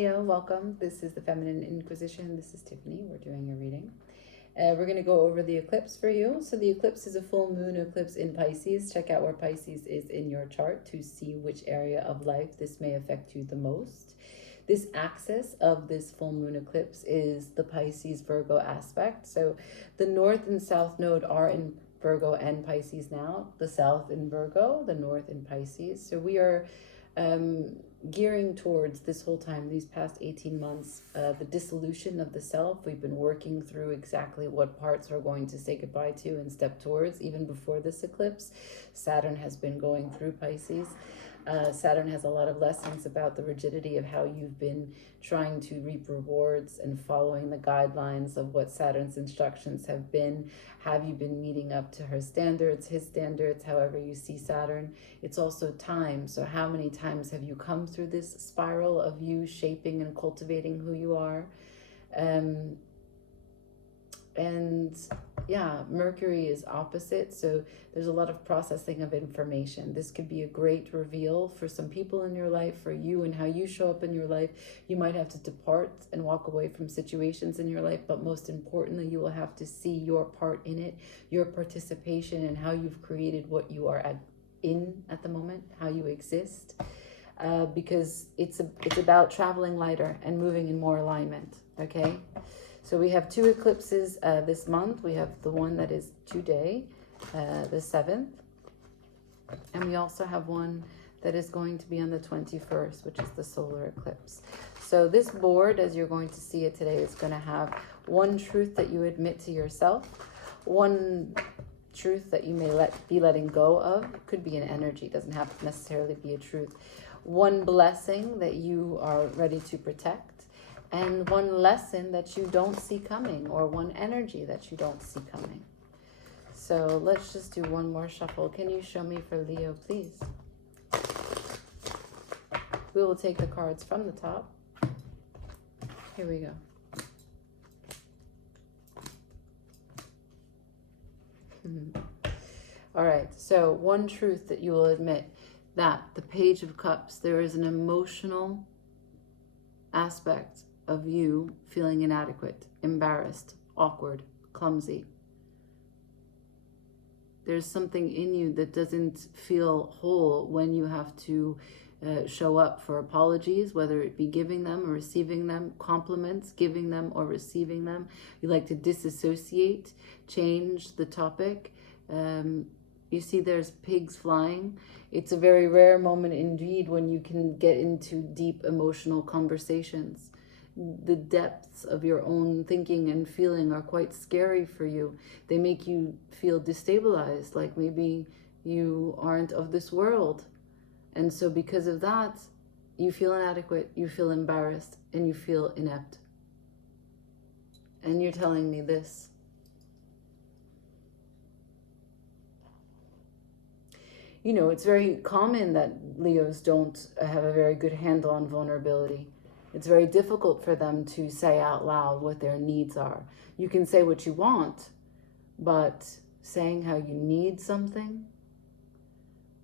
Leo, welcome. This is the Feminine Inquisition. This is Tiffany. We're doing a reading. We're going to go over the eclipse for you. So the eclipse is a full moon eclipse in Pisces. Check out where Pisces is in your chart to see which area of life this may affect you the most. This axis of this full moon eclipse is the Pisces Virgo aspect. So the north and south node are in Virgo and Pisces now. The south in Virgo, the north in Pisces. So we are gearing towards this whole time, these past 18 months, the dissolution of the self. We've been working through exactly what parts we're going to say goodbye to and step towards. Even before this eclipse, Saturn has been going through Pisces. Saturn has a lot of lessons about the rigidity of how you've been trying to reap rewards and following the guidelines of what Saturn's instructions have been. Have you been meeting up to her standards, his standards, however you see Saturn? It's also time. So how many times have you come through this spiral of you shaping and cultivating who you are? And yeah, Mercury is opposite, so there's a lot of processing of information. This could be a great reveal for some people in your life, for you and how you show up in your life. You might have to depart and walk away from situations in your life, but most importantly, you will have to see your part in it, your participation, and how you've created what you are at the moment, how you exist, because it's about traveling lighter and moving in more alignment, okay? So we have two eclipses this month. We have the one that is today, the 7th. And we also have one that is going to be on the 21st, which is the solar eclipse. So this board, as you're going to see it today, is going to have one truth that you admit to yourself, one truth that you may be letting go of. It could be an energy, it doesn't have to necessarily be a truth. One blessing that you are ready to protect. And one lesson that you don't see coming, or one energy that you don't see coming. So let's just do one more shuffle. Can you show me for Leo, please? We will take the cards from the top. Here we go. All right, so one truth that you will admit, that the Page of Cups, there is an emotional aspect of you feeling inadequate, embarrassed, awkward, clumsy. There's something in you that doesn't feel whole when you have to show up for apologies, whether it be giving them or receiving them, compliments, giving them or receiving them. You like to disassociate, change the topic. You see there's pigs flying. It's a very rare moment indeed when you can get into deep emotional conversations. The depths of your own thinking and feeling are quite scary for you. They make you feel destabilized, like maybe you aren't of this world. And so because of that, you feel inadequate, you feel embarrassed, and you feel inept. And you're telling me this. You know, it's very common that Leos don't have a very good handle on vulnerability. It's very difficult for them to say out loud what their needs are. You can say what you want, but saying how you need something,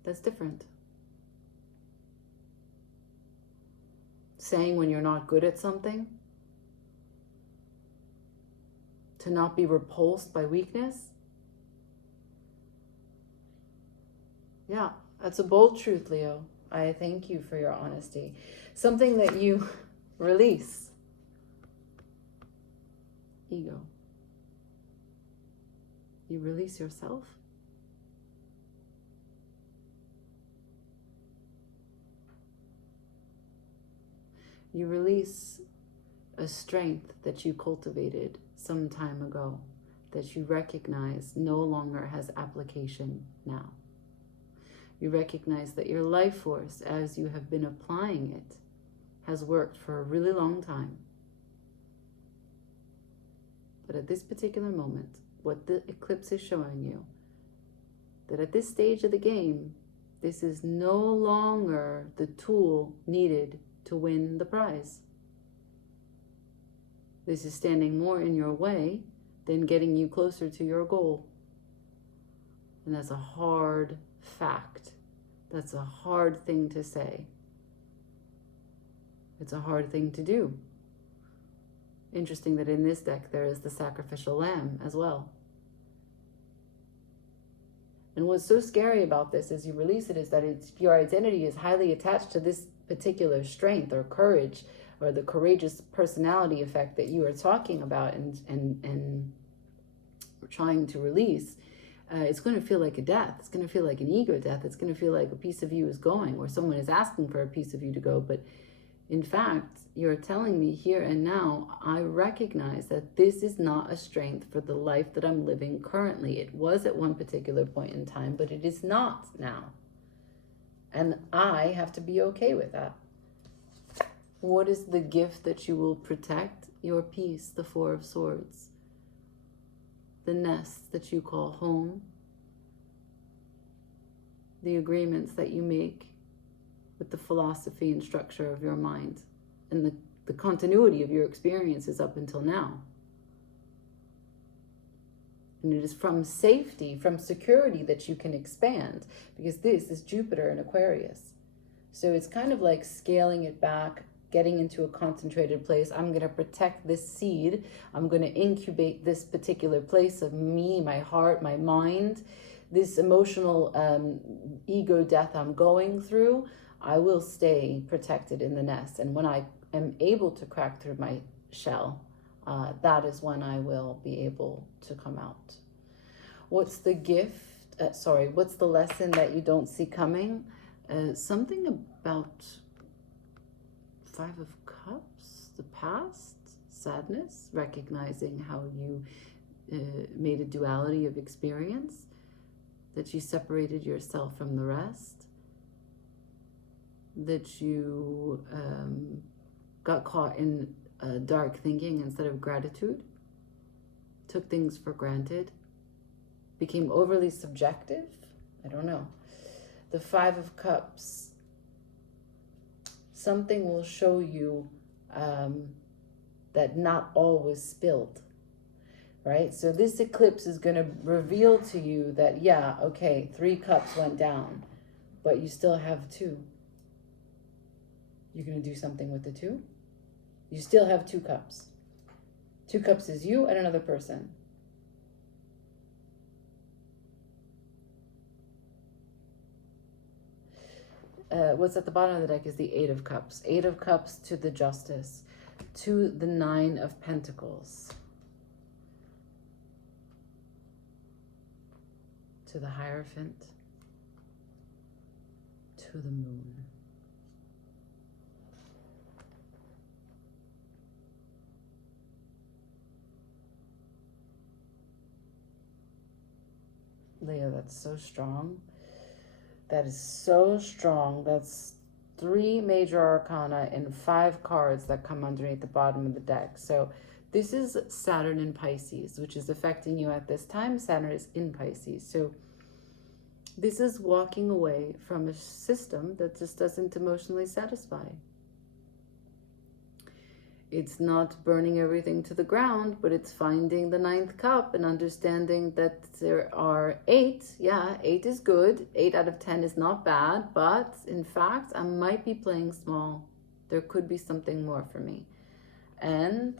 that's different. Saying when you're not good at something, to not be repulsed by weakness. Yeah, that's a bold truth, Leo. I thank you for your honesty. Something that you release. Ego. You release yourself. You release a strength that you cultivated some time ago, that you recognize no longer has application now. You recognize that your life force, as you have been applying it, has worked for a really long time. But at this particular moment, what the eclipse is showing you, that at this stage of the game, this is no longer the tool needed to win the prize. This is standing more in your way than getting you closer to your goal. And that's a hard fact. That's a hard thing to say. It's a hard thing to do. Interesting that in this deck there is the sacrificial lamb as well. And what's so scary about this as you release it is that your identity is highly attached to this particular strength or courage or the courageous personality effect that you are talking about and trying to release. It's going to feel like a death. It's going to feel like an ego death. It's going to feel like a piece of you is going, or someone is asking for a piece of you to go. But in fact, you're telling me here and now, I recognize that this is not a strength for the life that I'm living currently. It was at one particular point in time, but it is not now. And I have to be okay with that. What is the gift that you will protect? Your peace, the Four of Swords. The nest that you call home. The agreements that you make with the philosophy and structure of your mind and the continuity of your experiences up until now. And it is from safety, from security that you can expand, because this is Jupiter in Aquarius. So it's kind of like scaling it back, getting into a concentrated place. I'm going to protect this seed. I'm going to incubate this particular place of me, my heart, my mind, this emotional ego death I'm going through. I will stay protected in the nest. And when I am able to crack through my shell, that is when I will be able to come out. What's the gift? What's the lesson that you don't see coming? Something about Five of Cups, the past, sadness, recognizing how you made a duality of experience, that you separated yourself from the rest, that you got caught in dark thinking instead of gratitude, took things for granted, became overly subjective. I don't know. The Five of Cups, something will show you that not all was spilled, right? So this eclipse is going to reveal to you that, yeah, okay, 3 cups went down, but you still have 2. You're going to do something with the 2. You still have 2 cups. 2 cups is you and another person. What's at the bottom of the deck is the 8 of Cups. 8 of Cups to the Justice, to the 9 of Pentacles, to the Hierophant, to the Moon. Leo, that's so strong. That is so strong. That's 3 major arcana and 5 cards that come underneath the bottom of the deck. So this is Saturn in Pisces, which is affecting you at this time. Saturn is in Pisces. So this is walking away from a system that just doesn't emotionally satisfy. It's not burning everything to the ground, but it's finding the 9th cup and understanding that there are 8. Yeah, 8 is good. 8 out of 10 is not bad, but in fact, I might be playing small. There could be something more for me. And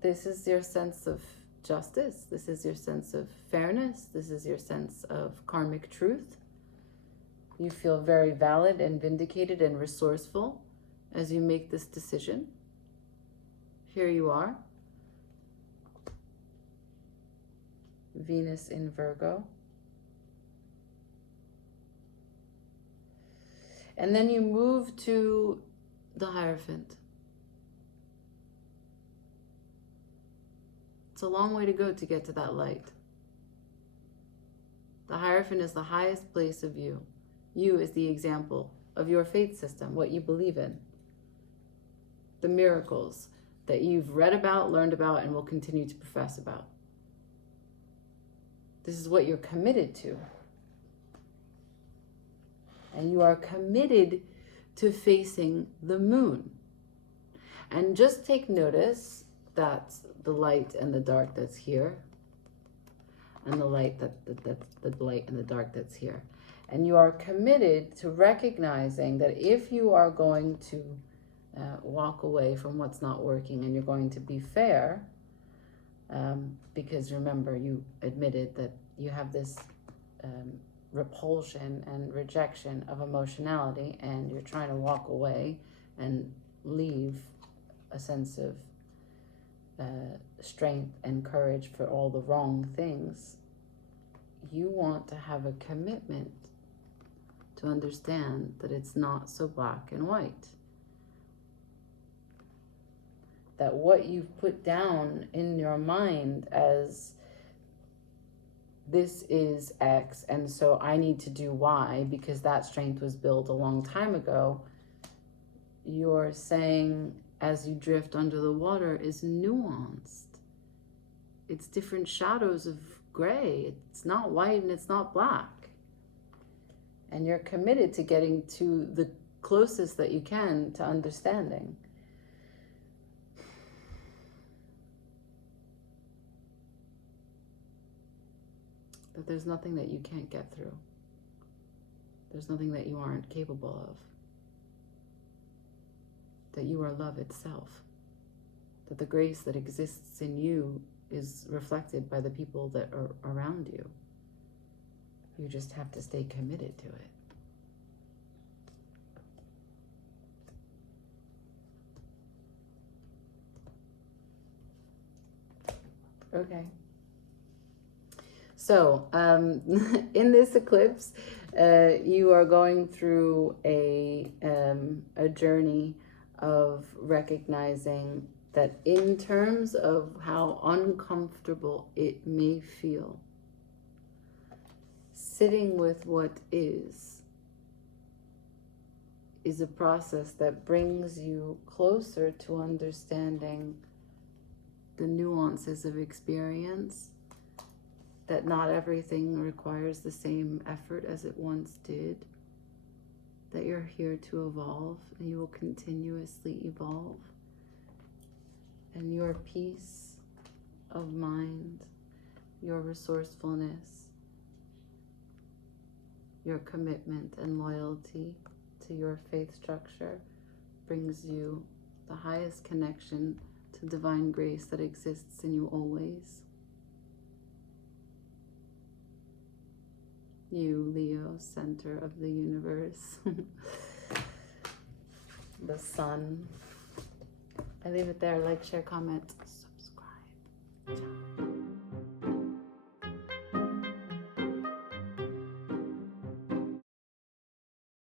this is your sense of justice. This is your sense of fairness. This is your sense of karmic truth. You feel very valid and vindicated and resourceful as you make this decision. Here you are. Venus in Virgo. And then you move to the Hierophant. It's a long way to go to get to that light. The Hierophant is the highest place of you. You is the example of your faith system, what you believe in. The miracles that you've read about, learned about, and will continue to profess about. This is what you're committed to. And you are committed to facing the moon. And just take notice that the light and the dark that's here, and the light the light and the dark that's here. And you are committed to recognizing that if you are going to walk away from what's not working, and you're going to be fair, because remember, you admitted that you have this repulsion and rejection of emotionality, and you're trying to walk away and leave a sense of strength and courage for all the wrong things. You want to have a commitment to understand that it's not so black and white. That what you've put down in your mind as this is X, and so I need to do Y because that strength was built a long time ago, you're saying as you drift under the water is nuanced. It's different shadows of gray. It's not white and it's not black. And you're committed to getting to the closest that you can to understanding. That there's nothing that you can't get through. There's nothing that you aren't capable of. That you are love itself. That the grace that exists in you is reflected by the people that are around you. You just have to stay committed to it. Okay. So, in this eclipse, you are going through a journey of recognizing that in terms of how uncomfortable it may feel, sitting with what is a process that brings you closer to understanding the nuances of experience, that not everything requires the same effort as it once did, that you're here to evolve and you will continuously evolve. And your peace of mind, your resourcefulness, your commitment and loyalty to your faith structure brings you the highest connection to divine grace that exists in you always. You, Leo, center of the universe, the sun. I leave it there. Like, share, comment, subscribe. Ciao.